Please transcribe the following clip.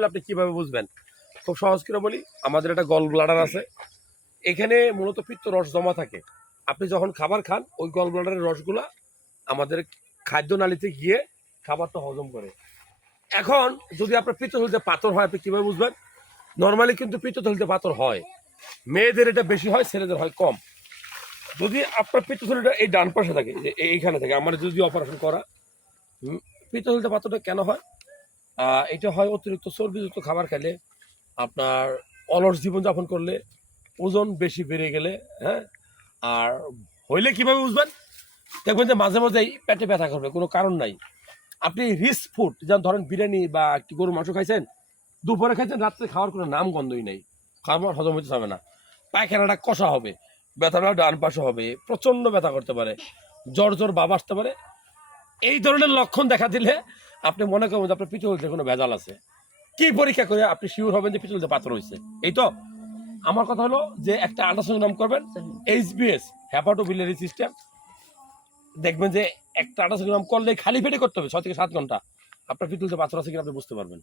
পেলে আপনি কিভাবে বুঝবেন? খুব সহজ করে বলি, আমাদের একটা গল ব্লাডার আছে, এখানে মূলত পিত্ত রস জমা থাকে। আপনি যখন খাবার খান ওই গল ব্লাডারের রসগুলা আমাদের খাদ্য নালীতে গিয়ে খাবারটা হজম করে। এখন যদি আপনার পিত্তথলিতে পাথর হয় আপনি কিভাবে বুঝবেন? নর্মালি কিন্তু পিত্তথলিতে পাথর হয়, মেয়েদের এটা বেশি হয়, ছেলেদের হয় কম। যদি আপনার পিত্তথলিটা এই ডান পাশে থাকে, যে এইখানে থাকে, আমার যদি অপারেশন করা, পিত্তথলিতে পাথরটা কেন হয়? এটা হয় অতিরিক্ত চর্বিযুক্ত খাবার খেলে, আপনার অলস জীবনযাপন করলে, ওজন বেশি বেড়ে গেলে, হ্যাঁ। আর হইলে কিভাবে বুঝবেন? দেখবেন যে মাঝে মাঝে পেটে ব্যথা করবে, কোনো কারণ নাই। আপনি রিচ ফুড, যেমন ধরেন বিরিয়ানি বা একটি গরুর মাংস খাইছেন, দুপুরে খাইছেন, রাত্রে খাওয়ার কোনো নাম গন্ধই নেই, খাবার হজম হতে হবে না, পায়খানাটা কষা হবে, ব্যথাটা ডান পাশে হবে, প্রচন্ড ব্যথা করতে পারে, জ্বর জ্বর ভাব আসতে পারে। এই ধরনের লক্ষণ দেখা দিলে আপনি মনে করবেন যে আপনার পিত্তথলিতে কোনো ভেজাল আছে। কি পরীক্ষা করে আপনি শিওর হবেন যে পিত্তথলিতে পাথর হয়েছে? এই তো আমার কথা হলো যে একটা আল্ট্রাসাউন্ড করবেন, এইচবিএস, হেপাটোবিলিয়ারি সিস্টেম, দেখবেন যে একটা আল্ট্রাসাউন্ড করলে খালি পেটে করতে হবে 6 থেকে 7 ঘন্টা, আপনার পিত্তথলিতে পাথর আছে কিনা আপনি বুঝতে পারবেন।